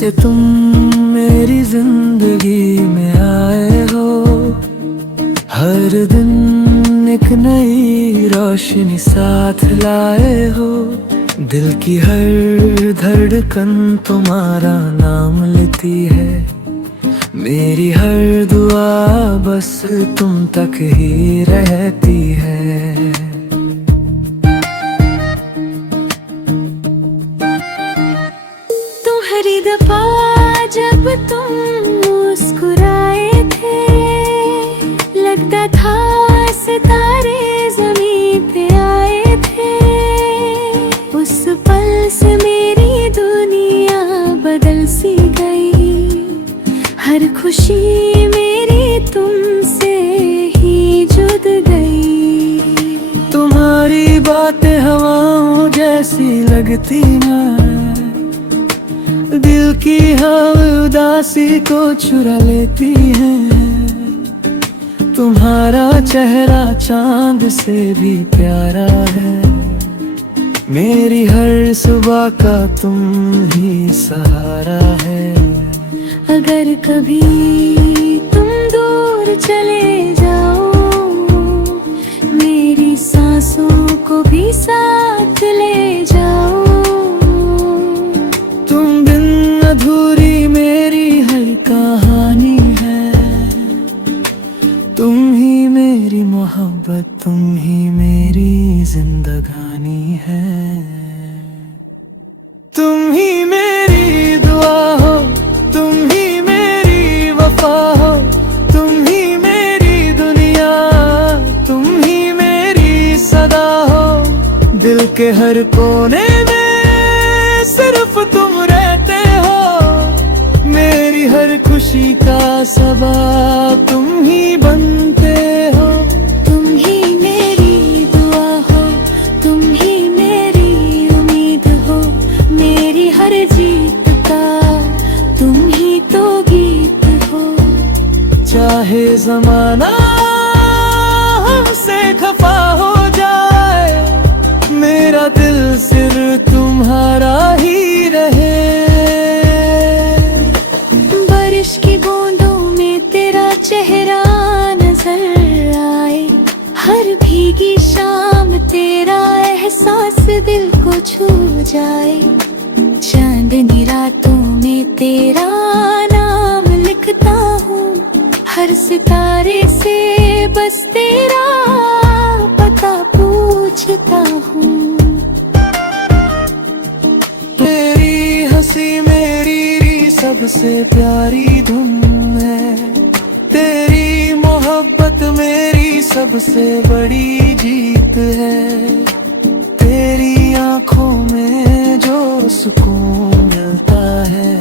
से तुम मेरी जिंदगी में आए हो, हर दिन एक नई रोशनी साथ लाए हो। दिल की हर धड़कन तुम्हारा नाम लेती है, मेरी हर दुआ बस तुम तक ही रहती है। तुम्हारी दफा जब तुम मुस्कुराए थे, लगता था सितारे जमीन पे आए थे। उस पल से मेरी दुनिया बदल सी गई, हर खुशी मेरी तुमसे ही जुड़ गई। तुम्हारी बातें हवाओं जैसी लगती ना, दिल की हवा उदासी को चुरा लेती है। तुम्हारा चेहरा चांद से भी प्यारा है, मेरी हर सुबह का तुम ही सहारा है। अगर कभी तुम दूर चले जाओ, मेरी सांसों को भी साथ ले जाओ। तुम बिन अधूरी मेरी हर कहानी है, तुम ही मेरी मोहब्बत, तुम ही मेरी जिंदगानी है। तुम ही मेरी दुआ हो, तुम ही मेरी वफा हो, तुम ही मेरी दुनिया, तुम ही मेरी सदा हो। दिल के हर कोने में सिर्फ तुम रहते हो, मेरी हर खुशी का सबब तुम ही बनते हो। तुम ही मेरी दुआ हो, तुम ही मेरी उम्मीद हो, मेरी हर जीत का तुम ही तो गीत हो। चाहे जमाना हमसे खफा हो जाए, मेरा दिल सिर्फ तुम्हारा ही रहे। बारिश की बूंदों में तेरा चेहरा नजर आए, हर भीगी शाम तेरा एहसास दिल को छू जाए। चांदनी रातों में तेरा नाम लिखता हूँ, हर सितारे से बस तेरा पता पूछता हूँ। तेरी हंसी मेरी सबसे प्यारी धुन है, तेरी मोहब्बत मेरी सबसे बड़ी जीत है। तेरी आंखों में जो सुकून मिलता है,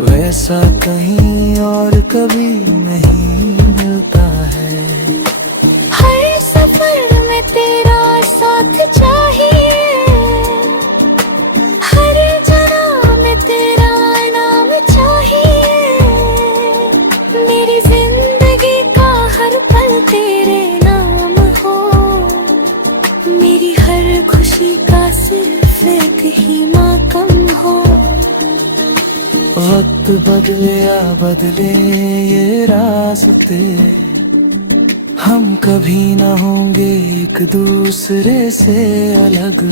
वैसा कहीं और कभी नहीं मिलता है। हर सफर में तेरा साथ चाहिए, हर जन्म में तेरा नाम चाहिए। मेरी जिंदगी का हर पल तेरे नाम हो, मेरी हर खुशी का सिर्फ एक ही मातम हो। वक्त बदले या बदले ये रास्ते, हम कभी ना होंगे एक दूसरे से अलग।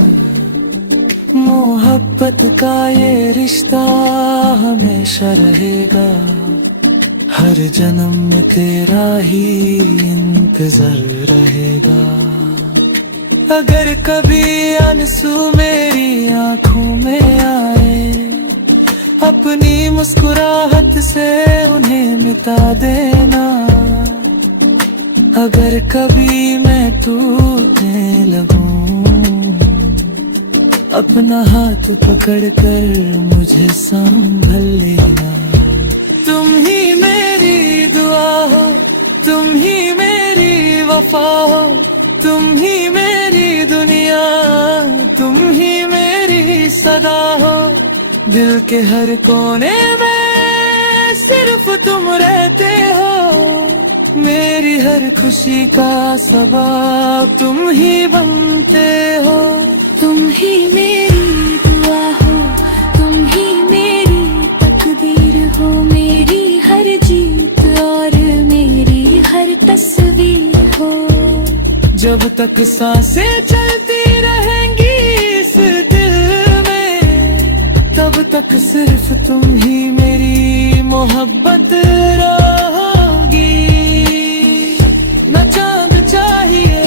मोहब्बत का ये रिश्ता हमेशा रहेगा, हर जन्म में तेरा ही इंतजार रहेगा। अगर कभी आंसू मेरी आंखों में आए, अपनी मुस्कुराहट से उन्हें मिटा देना। अगर कभी मैं टूटने लगूं, अपना हाथ पकड़ कर मुझे संभल लेना। तुम ही मेरी दुआ हो, तुम ही मेरी वफा हो, तुम ही मेरी दुनिया, तुम ही मेरी सदा हो। दिल के हर कोने में सिर्फ तुम रहते हो, मेरी हर खुशी का सबब तुम ही बनते हो। तुम ही मेरी दुआ हो, तुम ही मेरी हो मेरी हर जीत और मेरी हर तस्वीर हो। जब तक सांसें चलती रहेंगी इस दिल में, तब तक सिर्फ तुम ही मेरी मोहब्बत रहोगी। न चांद चाहिए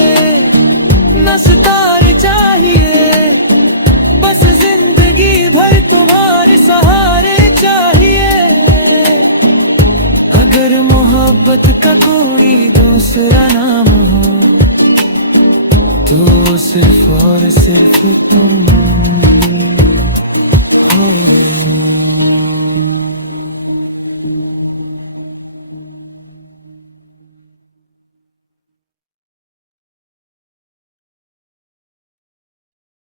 न सितारे चाहिए, बस जिंदगी भर तुम्हारे सहारे चाहिए। अगर मोहब्बत का कोई दूसरा नाम हो, तो सिर्फ और सिर्फ तुम